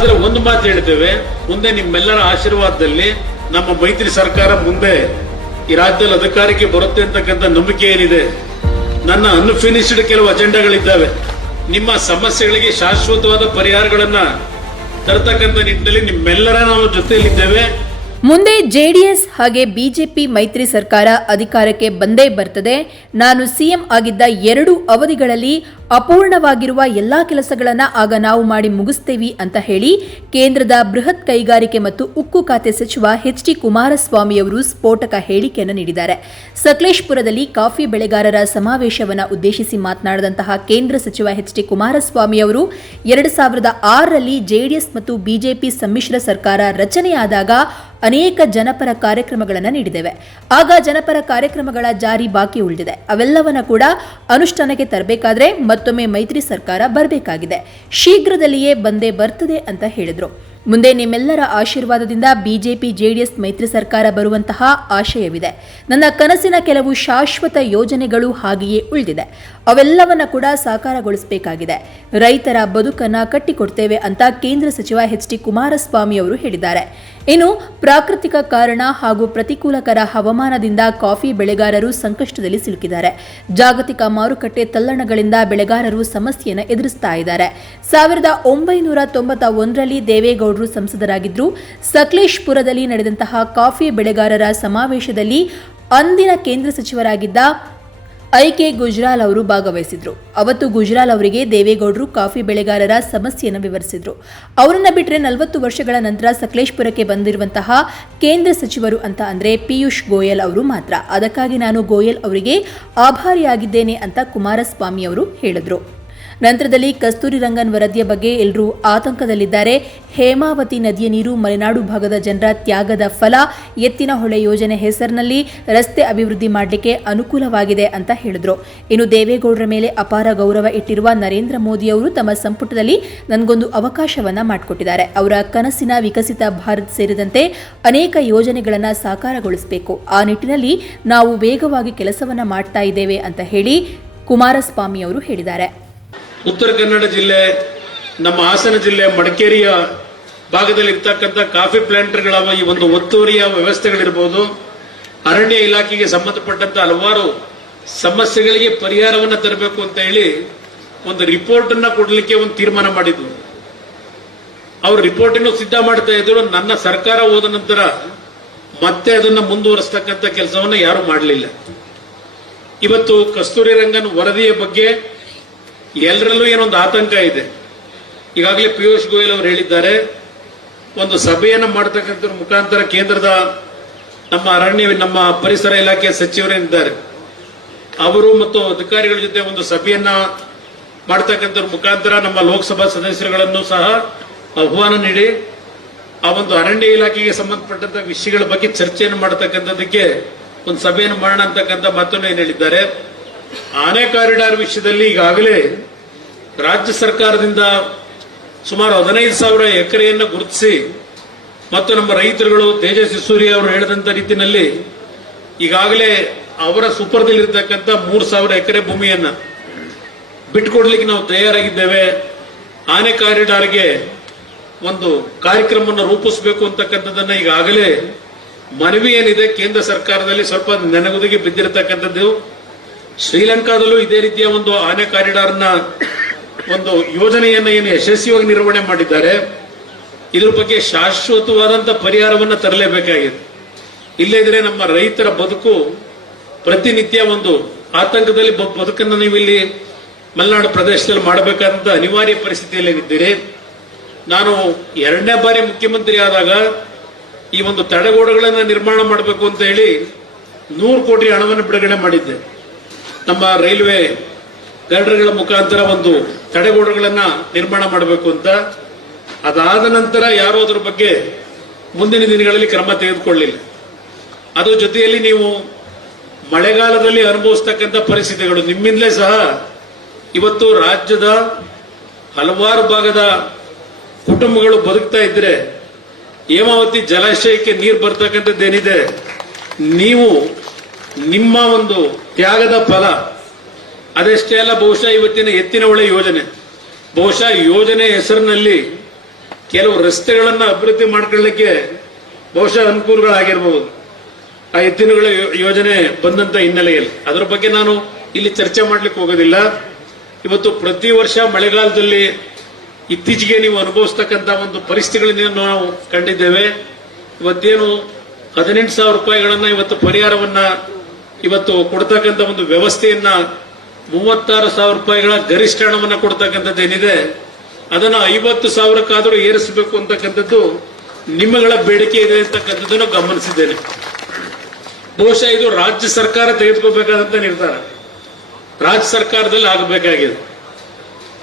ಆದ್ರೆ ಒಂದು ಮಾತು ಹೇಳಿದ್ದೇವೆ, ಮುಂದೆ ನಿಮ್ಮೆಲ್ಲರ ಆಶೀರ್ವಾದದಲ್ಲಿ ನಮ್ಮ ಮೈತ್ರಿ ಸರ್ಕಾರ ಮುಂದೆ ಈ ರಾಜ್ಯದಲ್ಲಿ ಅಧಿಕಾರಕ್ಕೆ ಬರುತ್ತೆ ಅಂತಕ್ಕಂಥ ನಂಬಿಕೆ ಏನಿದೆ? ನನ್ನ ಅನ್ಫಿನಿಶ್ಡ್ ಕೆಲವು ಅಜೆಂಡಾಗಳಿದ್ದಾವೆ. ನಿಮ್ಮ ಸಮಸ್ಯೆಗಳಿಗೆ ಶಾಶ್ವತವಾದ ಪರಿಹಾರಗಳನ್ನ ತರತಕ್ಕಂಥ ನಿಟ್ಟಿನಲ್ಲಿ ನಿಮ್ಮೆಲ್ಲರ ನಾವು ಜೊತೆಯಲ್ಲಿದ್ದೇವೆ. ಮುಂದೆ ಜೆಡಿಎಸ್ ಹಾಗೆ ಬಿಜೆಪಿ ಮೈತ್ರಿ ಸರ್ಕಾರ ಅಧಿಕಾರಕ್ಕೆ ಬಂದೇ ಬರ್ತದೆ. ನಾನು ಸಿಎಂ ಆಗಿದ್ದ ಎರಡು ಅವಧಿಗಳಲ್ಲಿ ಅಪೂರ್ಣವಾಗಿರುವ ಎಲ್ಲಾ ಕೆಲಸಗಳನ್ನ ಆಗ ನಾವು ಮಾಡಿ ಮುಗಿಸ್ತೇವಿ ಅಂತ ಹೇಳಿ ಕೇಂದ್ರದ ಬೃಹತ್ ಕೈಗಾರಿಕೆ ಮತ್ತು ಉಕ್ಕು ಖಾತೆ ಸಚಿವ ಎಚ್ ಡಿ ಕುಮಾರಸ್ವಾಮಿ ಅವರು ಸ್ಫೋಟಕ ಹೇಳಿಕೆಯನ್ನು ನೀಡಿದ್ದಾರೆ. ಸಕಲೇಶ್ಪುರದಲ್ಲಿ ಕಾಫಿ ಬೆಳೆಗಾರರ ಸಮಾವೇಶವನ್ನು ಉದ್ದೇಶಿಸಿ ಮಾತನಾಡಿದಂತಹ ಕೇಂದ್ರ ಸಚಿವ ಎಚ್ ಡಿ ಕುಮಾರಸ್ವಾಮಿ ಅವರು, ಎರಡು ಸಾವಿರದ ಆರರಲ್ಲಿ ಜೆಡಿಎಸ್ ಮತ್ತು ಬಿಜೆಪಿ ಸಮ್ಮಿಶ್ರ ಸರ್ಕಾರ ರಚನೆಯಾದಾಗ ಅನೇಕ ಜನಪರ ಕಾರ್ಯಕ್ರಮಗಳನ್ನು ನೀಡಿದ್ದೇವೆ. ಆಗ ಜನಪರ ಕಾರ್ಯಕ್ರಮಗಳ ಜಾರಿ ಬಾಕಿ ಉಳಿದಿದೆ. ಅವೆಲ್ಲವನ್ನ ಕೂಡ ಅನುಷ್ಠಾನಕ್ಕೆ ತರಬೇಕಾದ್ರೆ ಮತ್ತೊಮ್ಮೆ ಮೈತ್ರಿ ಸರ್ಕಾರ ಬರಬೇಕಾಗಿದೆ. ಶೀಘ್ರದಲ್ಲಿಯೇ ಬಂದೇ ಬರ್ತದೆ ಅಂತ ಹೇಳಿದ್ರು. ಮುಂದೆ ನಿಮ್ಮೆಲ್ಲರ ಆಶೀರ್ವಾದದಿಂದ ಬಿಜೆಪಿ, ಜೆಡಿಎಸ್, ಮೈತ್ರಿ ಸರ್ಕಾರ ಬರುವಂತಹ ಆಶಯವಿದೆ. ನನ್ನ ಕನಸಿನ ಕೆಲವು ಶಾಶ್ವತ ಯೋಜನೆಗಳು ಹಾಗೆಯೇ ಉಳಿದಿದೆ. ಅವೆಲ್ಲವನ್ನ ಕೂಡ ಸಾಕಾರಗೊಳಿಸಬೇಕಾಗಿದೆ. ರೈತರ ಬದುಕನ್ನ ಕಟ್ಟಿಕೊಡ್ತೇವೆ ಅಂತ ಕೇಂದ್ರ ಸಚಿವ ಎಚ್ ಡಿ ಕುಮಾರಸ್ವಾಮಿ ಅವರು ಹೇಳಿದ್ದಾರೆ. ಇನ್ನು ಪ್ರಾಕೃತಿಕ ಕಾರಣ ಹಾಗೂ ಪ್ರತಿಕೂಲಕರ ಹವಾಮಾನದಿಂದ ಕಾಫಿ ಬೆಳೆಗಾರರು ಸಂಕಷ್ಟದಲ್ಲಿ ಸಿಲುಕಿದ್ದಾರೆ. ಜಾಗತಿಕ ಮಾರುಕಟ್ಟೆ ತಲ್ಲಣಗಳಿಂದ ಬೆಳೆಗಾರರು ಸಮಸ್ಯೆಯನ್ನು ಎದುರಿಸ್ತಾ ಇದ್ದಾರೆ. ಸಾವಿರದ ಒಂಬೈನೂರ ತೊಂಬತ್ತ ಒಂದರಲ್ಲಿ ದೇವೇಗೌಡರು ಸಂಸದರಾಗಿದ್ದರು. ಸಕಲೇಶ್ಪುರದಲ್ಲಿ ನಡೆದಂತಹ ಕಾಫಿ ಬೆಳೆಗಾರರ ಸಮಾವೇಶದಲ್ಲಿ ಅಂದಿನ ಕೇಂದ್ರ ಸಚಿವರಾಗಿದ್ದ ಐ ಕೆ ಗುಜ್ರಾಲ್ ಅವರು ಭಾಗವಹಿಸಿದ್ರು. ಅವತ್ತು ಗುಜ್ರಾಲ್ ಅವರಿಗೆ ದೇವೇಗೌಡರು ಕಾಫಿ ಬೆಳೆಗಾರರ ಸಮಸ್ಯೆಯನ್ನು ವಿವರಿಸಿದ್ರು. ಅವರನ್ನ ಬಿಟ್ಟರೆ ನಲವತ್ತು ವರ್ಷಗಳ ನಂತರ ಸಕಲೇಶ್ಪುರಕ್ಕೆ ಬಂದಿರುವಂತಹ ಕೇಂದ್ರ ಸಚಿವರು ಅಂತ ಅಂದ್ರೆ ಪಿಯೂಷ್ ಗೋಯಲ್ ಅವರು ಮಾತ್ರ. ಅದಕ್ಕಾಗಿ ನಾನು ಗೋಯಲ್ ಅವರಿಗೆ ಆಭಾರಿಯಾಗಿದ್ದೇನೆ ಅಂತ ಕುಮಾರಸ್ವಾಮಿ ಅವರು ಹೇಳಿದ್ರು. ನಂತರದಲ್ಲಿ ಕಸ್ತೂರಿ ರಂಗನ್ ವರದಿಯ ಬಗ್ಗೆ ಎಲ್ಲರೂ ಆತಂಕದಲ್ಲಿದ್ದಾರೆ. ಹೇಮಾವತಿ ನದಿಯ ನೀರು ಮಲೆನಾಡು ಭಾಗದ ಜನರ ತ್ಯಾಗದ ಫಲ, ಎತ್ತಿನ ಹೊಳೆ ಯೋಜನೆ ಹೆಸರಿನಲ್ಲಿ ರಸ್ತೆ ಅಭಿವೃದ್ಧಿ ಮಾಡಲಿಕ್ಕೆ ಅನುಕೂಲವಾಗಿದೆ ಅಂತ ಹೇಳಿದ್ರು. ಇನ್ನು ದೇವೇಗೌಡರ ಮೇಲೆ ಅಪಾರ ಗೌರವ ಇಟ್ಟಿರುವ ನರೇಂದ್ರ ಮೋದಿ ಅವರು ತಮ್ಮ ಸಂಪುಟದಲ್ಲಿ ನನಗೊಂದು ಅವಕಾಶವನ್ನ ಮಾಡಿಕೊಟ್ಟಿದ್ದಾರೆ. ಅವರ ಕನಸಿನ ವಿಕಸಿತ ಭಾರತ್ ಸೇರಿದಂತೆ ಅನೇಕ ಯೋಜನೆಗಳನ್ನು ಸಾಕಾರಗೊಳಿಸಬೇಕು. ಆ ನಿಟ್ಟಿನಲ್ಲಿ ನಾವು ವೇಗವಾಗಿ ಕೆಲಸವನ್ನ ಮಾಡ್ತಾ ಇದ್ದೇವೆ ಅಂತ ಹೇಳಿ ಕುಮಾರಸ್ವಾಮಿ ಅವರು ಹೇಳಿದ್ದಾರೆ. ಉತ್ತರ ಕನ್ನಡ ಜಿಲ್ಲೆ, ನಮ್ಮ ಹಾಸನ ಜಿಲ್ಲೆ ಮಡಿಕೇರಿಯ ಭಾಗದಲ್ಲಿ ಇರ್ತಕ್ಕಂಥ ಕಾಫಿ ಪ್ಲಾಂಟ್ಗಳ ಈ ಒಂದು ಒತ್ತುವರಿಯ ವ್ಯವಸ್ಥೆಗಳಿರ್ಬೋದು. ಅರಣ್ಯ ಇಲಾಖೆಗೆ ಸಂಬಂಧಪಟ್ಟಂತ ಹಲವಾರು ಸಮಸ್ಯೆಗಳಿಗೆ ಪರಿಹಾರವನ್ನು ತರಬೇಕು ಅಂತ ಹೇಳಿ ಒಂದು ರಿಪೋರ್ಟ್ ಅನ್ನ ಕೊಡಲಿಕ್ಕೆ ಒಂದು ತೀರ್ಮಾನ ಮಾಡಿದ್ರು. ಅವರು ರಿಪೋರ್ಟ್ ಅನ್ನು ಸಿದ್ಧ ಮಾಡ್ತಾ ಇದ್ರು. ನನ್ನ ಸರ್ಕಾರ ಹೋದ ನಂತರ ಮತ್ತೆ ಅದನ್ನ ಮುಂದುವರಿಸ್ತಕ್ಕಂಥ ಕೆಲಸವನ್ನ ಯಾರು ಮಾಡಲಿಲ್ಲ. ಇವತ್ತು ಕಸ್ತೂರಿ ರಂಗನ್ ವರದಿಯ ಬಗ್ಗೆ ಎಲ್ಲರಲ್ಲೂ ಏನೊಂದು ಆತಂಕ ಇದೆ. ಈಗಾಗಲೇ ಪಿಯೂಷ್ ಗೋಯಲ್ ಅವರು ಹೇಳಿದ್ದಾರೆ, ಒಂದು ಸಭೆಯನ್ನು ಮಾಡತಕ್ಕಂಥ ಮುಖಾಂತರ ಕೇಂದ್ರದ ನಮ್ಮ ಅರಣ್ಯ, ನಮ್ಮ ಪರಿಸರ ಇಲಾಖೆಯ ಸಚಿವರೇನಿದ್ದಾರೆ ಅವರು ಮತ್ತು ಅಧಿಕಾರಿಗಳ ಜೊತೆ ಒಂದು ಸಭೆಯನ್ನ ಮಾಡತಕ್ಕಂಥ ಮುಖಾಂತರ ನಮ್ಮ ಲೋಕಸಭಾ ಸದಸ್ಯರುಗಳನ್ನು ಸಹ ಆಹ್ವಾನ ನೀಡಿ, ಆ ಒಂದು ಅರಣ್ಯ ಇಲಾಖೆಗೆ ಸಂಬಂಧಪಟ್ಟಂತ ವಿಷಯಗಳ ಬಗ್ಗೆ ಚರ್ಚೆಯನ್ನು ಮಾಡತಕ್ಕಂಥದ್ದಕ್ಕೆ ಒಂದು ಸಭೆಯನ್ನು ಮಾಡೋಣ ಅಂತಕ್ಕಂಥ ಮಾತನ್ನು ಏನು ಹೇಳಿದ್ದಾರೆ. ಆನೆ ಕಾರಿಡಾರ್ ವಿಷಯದಲ್ಲಿ ಈಗಾಗಲೇ ರಾಜ್ಯ ಸರ್ಕಾರದಿಂದ ಸುಮಾರು ಹದಿನೈದು ಸಾವಿರ ಎಕರೆಯನ್ನು ಗುರುತಿಸಿ ಮತ್ತು ನಮ್ಮ ರೈತರುಗಳು ತೇಜಸ್ವಿ ಸೂರ್ಯ ಅವರು ಹೇಳಿದಂತ ರೀತಿಯಲ್ಲಿ ಈಗಾಗಲೇ ಅವರ ಸುಪರ್ದಲ್ಲಿರ್ತಕ್ಕಂಥ ಮೂರು ಸಾವಿರ ಎಕರೆ ಭೂಮಿಯನ್ನ ಬಿಟ್ಕೊಡ್ಲಿಕ್ಕೆ ನಾವು ತಯಾರಾಗಿದ್ದೇವೆ. ಆನೆ ಕಾರಿಡಾರ್ಗೆ ಒಂದು ಕಾರ್ಯಕ್ರಮವನ್ನು ರೂಪಿಸಬೇಕು ಅಂತಕ್ಕಂಥದ್ದನ್ನ ಈಗಾಗಲೇ ಮನವಿ ಏನಿದೆ ಕೇಂದ್ರ ಸರ್ಕಾರದಲ್ಲಿ ಸ್ವಲ್ಪ ನೆನಗುದಿಗೆ ಬಿದ್ದಿರತಕ್ಕಂಥದ್ದು. ಶ್ರೀಲಂಕಾದಲ್ಲೂ ಇದೇ ರೀತಿಯ ಒಂದು ಆನೆ ಕಾರಿಡಾರ್ನ ಒಂದು ಯೋಜನೆಯನ್ನ ಏನು ಯಶಸ್ವಿಯಾಗಿ ನಿರ್ವಹಣೆ ಮಾಡಿದ್ದಾರೆ. ಇದ್ರ ಬಗ್ಗೆ ಶಾಶ್ವತವಾದಂತ ಪರಿಹಾರವನ್ನ ತರಲೇಬೇಕಾಗಿದೆ. ಇಲ್ಲದಿದ್ರೆ ನಮ್ಮ ರೈತರ ಬದುಕು ಪ್ರತಿನಿತ್ಯ ಒಂದು ಆತಂಕದಲ್ಲಿ ಬದುಕನ್ನು ನೀವು ಇಲ್ಲಿ ಮಲೆನಾಡು ಪ್ರದೇಶದಲ್ಲಿ ಮಾಡಬೇಕಾದಂತ ಅನಿವಾರ್ಯ ಪರಿಸ್ಥಿತಿಯಲ್ಲಿ ಇದ್ದೀರಿ. ನಾನು ಎರಡನೇ ಬಾರಿ ಮುಖ್ಯಮಂತ್ರಿ ಆದಾಗ ಈ ಒಂದು ತಡೆಗೋಡೆಗಳನ್ನು ನಿರ್ಮಾಣ ಮಾಡಬೇಕು ಅಂತ ಹೇಳಿ ನೂರು ಕೋಟಿ ಹಣವನ್ನು ಬಿಡುಗಡೆ ಮಾಡಿದ್ದೆ. ನಮ್ಮ ರೈಲ್ವೆ ಗರ್ಡರ್ಗಳ ಮುಖಾಂತರ ಒಂದು ತಡೆಗೋಡೆಗಳನ್ನ ನಿರ್ಮಾಣ ಮಾಡಬೇಕು ಅಂತ. ಅದಾದ ನಂತರ ಯಾರೂ ಅದರ ಬಗ್ಗೆ ಮುಂದಿನ ದಿನಗಳಲ್ಲಿ ಕ್ರಮ ತೆಗೆದುಕೊಳ್ಳಿಲ್ಲ. ಅದರ ಜೊತೆಯಲ್ಲಿ ನೀವು ಮಳೆಗಾಲದಲ್ಲಿ ಅನುಭವಿಸ್ತಕ್ಕಂಥ ಪರಿಸ್ಥಿತಿಗಳು. ನಿಮ್ಮಿಂದಲೇ ಸಹ ಇವತ್ತು ರಾಜ್ಯದ ಹಲವಾರು ಭಾಗದ ಕುಟುಂಬಗಳು ಬದುಕ್ತಾ ಇದ್ರೆ ಹೇಮಾವತಿ ಜಲಾಶಯಕ್ಕೆ ನೀರು ಬರ್ತಕ್ಕಂಥದ್ದೇನಿದೆ, ನೀವು ನಿಮ್ಮ ಒಂದು ತ್ಯಾಗದ ಫಲ, ಅದೆಷ್ಟೇ ಅಲ್ಲ, ಬಹುಶಃ ಇವತ್ತಿನ ಎತ್ತಿನ ಹೊಳೆ ಯೋಜನೆ. ಬಹುಶಃ ಯೋಜನೆ ಹೆಸರಿನಲ್ಲಿ ಕೆಲವು ರಸ್ತೆಗಳನ್ನು ಅಭಿವೃದ್ಧಿ ಮಾಡ್ಕೊಳ್ಳಿಕ್ಕೆ ಬಹುಶಃ ಅನುಕೂಲಗಳಾಗಿರ್ಬಹುದು ಆ ಎತ್ತಿನಗಳ ಯೋಜನೆ ಬಂದಂತ ಹಿನ್ನೆಲೆಯಲ್ಲಿ. ಅದರ ಬಗ್ಗೆ ನಾನು ಇಲ್ಲಿ ಚರ್ಚೆ ಮಾಡ್ಲಿಕ್ಕೆ ಹೋಗೋದಿಲ್ಲ. ಇವತ್ತು ಪ್ರತಿ ವರ್ಷ ಮಳೆಗಾಲದಲ್ಲಿ ಇತ್ತೀಚೆಗೆ ನೀವು ಅನುಭವಿಸ್ತಕ್ಕಂತ ಒಂದು ಪರಿಸ್ಥಿತಿಗಳನ್ನು ನಾವು ಕಂಡಿದ್ದೇವೆ. ಇವತ್ತೇನು ಹದಿನೆಂಟು ಸಾವಿರ ರೂಪಾಯಿಗಳನ್ನ ಇವತ್ತು ಪರಿಹಾರವನ್ನ ಇವತ್ತು ಕೊಡ್ತಕ್ಕಂಥ ಒಂದು ವ್ಯವಸ್ಥೆಯನ್ನ ಮೂವತ್ತಾರು ಸಾವಿರ ರೂಪಾಯಿಗಳ ಗರಿಷ್ಠ ಹಣವನ್ನು ಕೊಡ್ತಕ್ಕಂಥದ್ದು ಏನಿದೆ, ಅದನ್ನ ಐವತ್ತು ಸಾವಿರಕ್ಕಾದರೂ ಏರಿಸಬೇಕು ಅಂತಕ್ಕಂಥದ್ದು ನಿಮ್ಮಗಳ ಬೇಡಿಕೆ ಇದೆ ಅಂತಕ್ಕಂಥದ್ದನ್ನು ಗಮನಿಸಿದ್ದೇನೆ. ಬಹುಶಃ ಇದು ರಾಜ್ಯ ಸರ್ಕಾರ ತೆಗೆದುಕೋಬೇಕಾದಂತ ನಿರ್ಧಾರ. ರಾಜ್ಯ ಸರ್ಕಾರದಲ್ಲಿ ಆಗಬೇಕಾಗಿದೆ.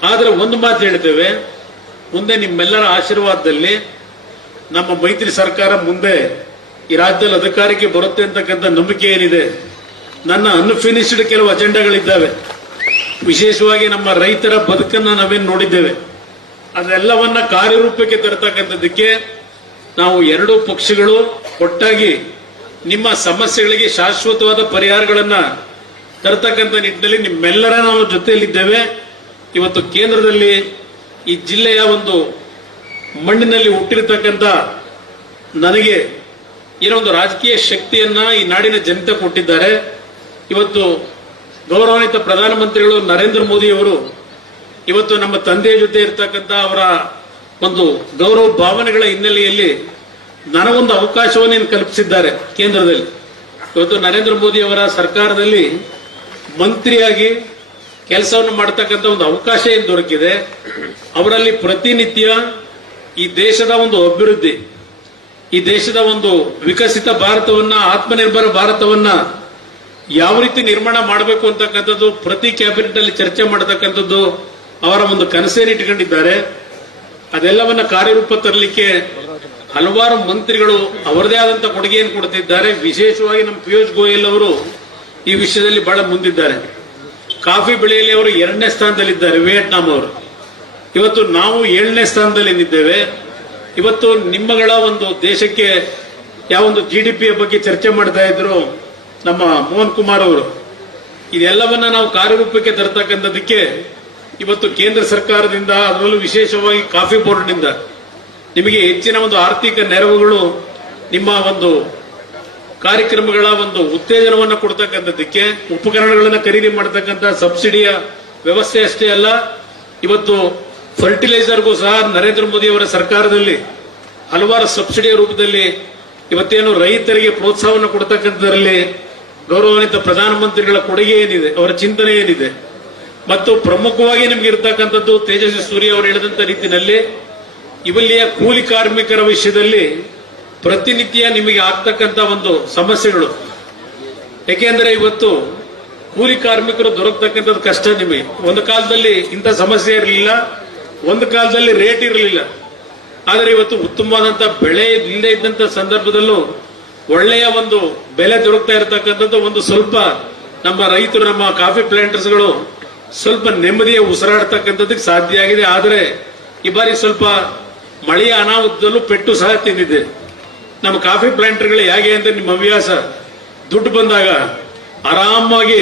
ಆದರೆ ಒಂದು ಮಾತು ಹೇಳ್ತೇವೆ, ಮುಂದೆ ನಿಮ್ಮೆಲ್ಲರ ಆಶೀರ್ವಾದದಲ್ಲಿ ನಮ್ಮ ಮೈತ್ರಿ ಸರ್ಕಾರ ಮುಂದೆ ಈ ರಾಜ್ಯದಲ್ಲಿ ಅಧಿಕಾರಕ್ಕೆ ಬರುತ್ತೆ ಅಂತಕ್ಕಂಥ ನಂಬಿಕೆ ಏನಿದೆ ನನ್ನ ಅನ್ಫಿನಿಶ್ಡ್ ಕೆಲವು ಅಜೆಂಡಾಗಳಿದ್ದಾವೆ ವಿಶೇಷವಾಗಿ ನಮ್ಮ ರೈತರ ಬದುಕನ್ನ ನಾವೇನು ನೋಡಿದ್ದೇವೆ. ಅದೆಲ್ಲವನ್ನ ಕಾರ್ಯರೂಪಕ್ಕೆ ತರತಕ್ಕಂಥದ್ದಕ್ಕೆ ನಾವು ಎರಡೂ ಪಕ್ಷಗಳು ಒಟ್ಟಾಗಿ ನಿಮ್ಮ ಸಮಸ್ಯೆಗಳಿಗೆ ಶಾಶ್ವತವಾದ ಪರಿಹಾರಗಳನ್ನ ತರತಕ್ಕಂಥ ನಿಟ್ಟಿನಲ್ಲಿ ನಿಮ್ಮೆಲ್ಲರ ನಾವು ಜೊತೆಯಲ್ಲಿದ್ದೇವೆ. ಇವತ್ತು ಕೇಂದ್ರದಲ್ಲಿ ಈ ಜಿಲ್ಲೆಯ ಒಂದು ಮಣ್ಣಿನಲ್ಲಿ ಹುಟ್ಟಿರತಕ್ಕಂಥ ನನಗೆ ಏನೋ ಒಂದು ರಾಜಕೀಯ ಶಕ್ತಿಯನ್ನ ಈ ನಾಡಿನ ಜನತೆ ಕೊಟ್ಟಿದ್ದಾರೆ. ಇವತ್ತು ಗೌರವಾನ್ವಿತ ಪ್ರಧಾನಮಂತ್ರಿಗಳು ನರೇಂದ್ರ ಮೋದಿ ಅವರು ಇವತ್ತು ನಮ್ಮ ತಂದೆಯ ಜೊತೆ ಇರ್ತಕ್ಕಂಥ ಅವರ ಒಂದು ಗೌರವ ಭಾವನೆಗಳ ಹಿನ್ನೆಲೆಯಲ್ಲಿ ನನಗೊಂದು ಅವಕಾಶವನ್ನು ಕಲ್ಪಿಸಿದ್ದಾರೆ ಕೇಂದ್ರದಲ್ಲಿ. ಇವತ್ತು ನರೇಂದ್ರ ಮೋದಿ ಅವರ ಸರ್ಕಾರದಲ್ಲಿ ಮಂತ್ರಿಯಾಗಿ ಕೆಲಸವನ್ನು ಮಾಡತಕ್ಕಂಥ ಒಂದು ಅವಕಾಶ ಏನು ದೊರಕಿದೆ, ಅವರಲ್ಲಿ ಪ್ರತಿನಿತ್ಯ ಈ ದೇಶದ ಒಂದು ಅಭಿವೃದ್ಧಿ, ಈ ದೇಶದ ಒಂದು ವಿಕಸಿತ ಭಾರತವನ್ನ, ಆತ್ಮನಿರ್ಭರ ಭಾರತವನ್ನ ಯಾವ ರೀತಿ ನಿರ್ಮಾಣ ಮಾಡಬೇಕು ಅಂತಕ್ಕಂಥದ್ದು, ಪ್ರತಿ ಕ್ಯಾಬಿನೆಟ್ ಅಲ್ಲಿ ಚರ್ಚೆ ಮಾಡತಕ್ಕಂಥದ್ದು ಅವರ ಒಂದು ಕನಸೇನು ಇಟ್ಕೊಂಡಿದ್ದಾರೆ. ಅದೆಲ್ಲವನ್ನ ಕಾರ್ಯರೂಪ ತರಲಿಕ್ಕೆ ಹಲವಾರು ಮಂತ್ರಿಗಳು ಅವರದೇ ಆದಂತ ಕೊಡುಗೆಯನ್ನು ಕೊಡ್ತಿದ್ದಾರೆ ವಿಶೇಷವಾಗಿ ನಮ್ಮ ಪಿಯೂಷ್ ಗೋಯಲ್ ಅವರು ಈ ವಿಷಯದಲ್ಲಿ ಬಹಳ ಮುಂದಿದ್ದಾರೆ. ಕಾಫಿ ಬೆಳೆಯಲ್ಲಿ ಅವರು ಎರಡನೇ ಸ್ಥಾನದಲ್ಲಿದ್ದಾರೆ, ವಿಯೆಟ್ನಾಂ ಅವರು. ಇವತ್ತು ನಾವು ಏಳನೇ ಸ್ಥಾನದಲ್ಲಿ ನಿದ್ದೇವೆ ಇವತ್ತು ನಿಮ್ಮಗಳ ಒಂದು ದೇಶಕ್ಕೆ ಯಾವ ಒಂದು ಜಿ ಡಿ ಪಿಯ ಬಗ್ಗೆ ಚರ್ಚೆ ಮಾಡ್ತಾ ಇದ್ರು ನಮ್ಮ ಮೋಹನ್ ಕುಮಾರ್ ಅವರು, ಇದೆಲ್ಲವನ್ನ ನಾವು ಕಾರ್ಯರೂಪಕ್ಕೆ ತರತಕ್ಕಂಥದ್ದಕ್ಕೆ ಇವತ್ತು ಕೇಂದ್ರ ಸರ್ಕಾರದಿಂದ ಅದರಲ್ಲೂ ವಿಶೇಷವಾಗಿ ಕಾಫಿ ಬೋರ್ಡ್ನಿಂದ ನಿಮಗೆ ಹೆಚ್ಚಿನ ಒಂದು ಆರ್ಥಿಕ ನೆರವುಗಳು ನಿಮ್ಮ ಒಂದು ಕಾರ್ಯಕ್ರಮಗಳ ಒಂದು ಉತ್ತೇಜನವನ್ನು ಕೊಡ್ತಕ್ಕಂಥದ್ದಕ್ಕೆ, ಉಪಕರಣಗಳನ್ನು ಖರೀದಿ ಮಾಡತಕ್ಕಂತ ಸಬ್ಸಿಡಿಯ ವ್ಯವಸ್ಥೆ ಅಷ್ಟೇ ಅಲ್ಲ, ಇವತ್ತು ಫರ್ಟಿಲೈಸರ್ಗೂ ಸಹ ನರೇಂದ್ರ ಮೋದಿ ಅವರ ಸರ್ಕಾರದಲ್ಲಿ ಹಲವಾರು ಸಬ್ಸಿಡಿಯ ರೂಪದಲ್ಲಿ ಇವತ್ತೇನು ರೈತರಿಗೆ ಪ್ರೋತ್ಸಾಹವನ್ನು ಕೊಡ್ತಕ್ಕಂಥದ್ರಲ್ಲಿ ಗೌರವಾನ್ವಿತ ಪ್ರಧಾನಮಂತ್ರಿಗಳ ಕೊಡುಗೆ ಏನಿದೆ, ಅವರ ಚಿಂತನೆ ಏನಿದೆ, ಮತ್ತು ಪ್ರಮುಖವಾಗಿ ನಿಮ್ಗೆ ಇರ್ತಕ್ಕಂಥದ್ದು ತೇಜಸ್ವಿ ಸೂರ್ಯ ಅವರು ಹೇಳಿದಂತ ರೀತಿಯಲ್ಲಿ ಇವಲ್ಲಿಯ ಕೂಲಿ ಕಾರ್ಮಿಕರ ವಿಷಯದಲ್ಲಿ ಪ್ರತಿನಿತ್ಯ ನಿಮಗೆ ಆಗ್ತಕ್ಕಂಥ ಒಂದು ಸಮಸ್ಯೆಗಳು. ಏಕೆಂದರೆ ಇವತ್ತು ಕೂಲಿ ಕಾರ್ಮಿಕರು ದೊರಕತಕ್ಕಂಥದ್ದು ಕಷ್ಟ ನಿಮಗೆ. ಒಂದು ಕಾಲದಲ್ಲಿ ಇಂಥ ಸಮಸ್ಯೆ ಇರಲಿಲ್ಲ, ಒಂದು ಕಾಲದಲ್ಲಿ ರೇಟ್ ಇರಲಿಲ್ಲ. ಆದರೆ ಇವತ್ತು ಉತ್ತಮವಾದಂಥ ಬೆಳೆ ಇಲ್ಲದೆ ಇದ್ದಂಥ ಸಂದರ್ಭದಲ್ಲೂ ಒಳ್ಳೆಯ ಒಂದು ಬೆಲೆ ದೊರಕ್ತಾ ಇರತಕ್ಕಂಥದ್ದು ಒಂದು ಸ್ವಲ್ಪ ನಮ್ಮ ರೈತರು, ನಮ್ಮ ಕಾಫಿ ಪ್ಲಾಂಟರ್ಸ್ಗಳು ಸ್ವಲ್ಪ ನೆಮ್ಮದಿಯ ಉಸಿರಾಡ್ತಕ್ಕಂಥದ್ದಕ್ಕೆ ಸಾಧ್ಯ ಆಗಿದೆ. ಆದರೆ ಈ ಬಾರಿ ಸ್ವಲ್ಪ ಮಳೆಯ ಅನಾಹುತದಲ್ಲೂ ಪೆಟ್ಟು ಸಹ ತಿಂದಿದೆ. ನಮ್ಮ ಕಾಫಿ ಪ್ಲಾಂಟರ್ಗಳು ಹೇಗೆ ಅಂತ ನಿಮ್ಮ ಹವ್ಯಾಸ ದುಡ್ಡು ಬಂದಾಗ ಆರಾಮಾಗಿ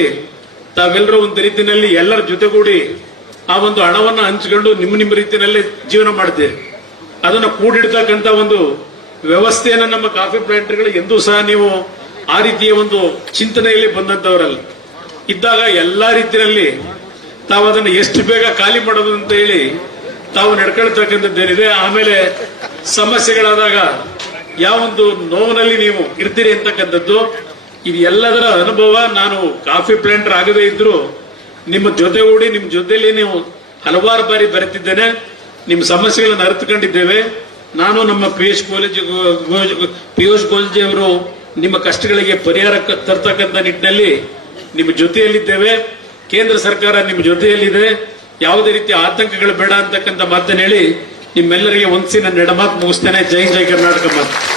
ತಾವೆಲ್ಲರೂ ಒಂದು ರೀತಿಯಲ್ಲಿ ಎಲ್ಲರ ಜೊತೆಗೂಡಿ ಆ ಒಂದು ಹಣವನ್ನು ಹಂಚಿಕೊಂಡು ನಿಮ್ಮ ನಿಮ್ಮ ರೀತಿಯಲ್ಲಿ ಜೀವನ ಮಾಡ್ತೀರಿ. ಅದನ್ನು ಕೂಡಿಡ್ತಕ್ಕಂಥ ಒಂದು ವ್ಯವಸ್ಥೆಯನ್ನ ನಮ್ಮ ಕಾಫಿ ಪ್ಲಾಂಟರ್ಗಳು ಎಂದೂ ಸಹ ನೀವು ಆ ರೀತಿಯ ಒಂದು ಚಿಂತನೆಯಲ್ಲಿ ಬಂದಂತವರಲ್ಲ ಇದ್ದಾಗ ಎಲ್ಲಾ ರೀತಿಯಲ್ಲಿ ತಾವು ಅದನ್ನು ಎಷ್ಟು ಬೇಗ ಖಾಲಿ ಮಾಡೋದು ಅಂತ ಹೇಳಿ ತಾವು ನಡ್ಕೊಳ್ತಕ್ಕಂಥದ್ದೇನಿದೆ. ಆಮೇಲೆ ಸಮಸ್ಯೆಗಳಾದಾಗ ಯಾವೊಂದು ನೋವಿನಲ್ಲಿ ನೀವು ಇರ್ತೀರಿ ಅಂತಕ್ಕಂಥದ್ದು, ಇದು ಎಲ್ಲದರ ಅನುಭವ. ನಾನು ಕಾಫಿ ಪ್ಲಾಂಟರ್ ಆಗದೇ ಇದ್ರು ನಿಮ್ಮ ಜೊತೆ ಓಡಿ, ನಿಮ್ಮ ಜೊತೆಯಲ್ಲಿ ನೀವು ಹಲವಾರು ಬಾರಿ ಬರೆತಿದ್ದೇನೆ ನಿಮ್ಮ ಸಮಸ್ಯೆಗಳನ್ನು ಅರಿತುಕೊಂಡಿದ್ದೇವೆ. ನಾನು ನಮ್ಮ ಪಿಯೂಷ್ ಗೋಲಜಿ ಪಿಯೂಷ್ ಗೋಲ್ಜಿ ಅವರು ನಿಮ್ಮ ಕಷ್ಟಗಳಿಗೆ ಪರಿಹಾರ ತರ್ತಕ್ಕಂಥ ನಿಟ್ಟಿನಲ್ಲಿ ನಿಮ್ಮ ಜೊತೆಯಲ್ಲಿದ್ದೇವೆ. ಕೇಂದ್ರ ಸರ್ಕಾರ ನಿಮ್ಮ ಜೊತೆಯಲ್ಲಿದೆ. ಯಾವುದೇ ರೀತಿಯ ಆತಂಕಗಳು ಬೇಡ ಅಂತಕ್ಕಂಥ ಮಾತನ್ನು ಹೇಳಿ ನಿಮ್ಮೆಲ್ಲರಿಗೆ ಒಂದ್ಸಿನ ನೆಡಮಾತು ಮುಗಿಸ್ತೇನೆ. ಜೈ ಜೈ ಕರ್ನಾಟಕ ಮಾತು.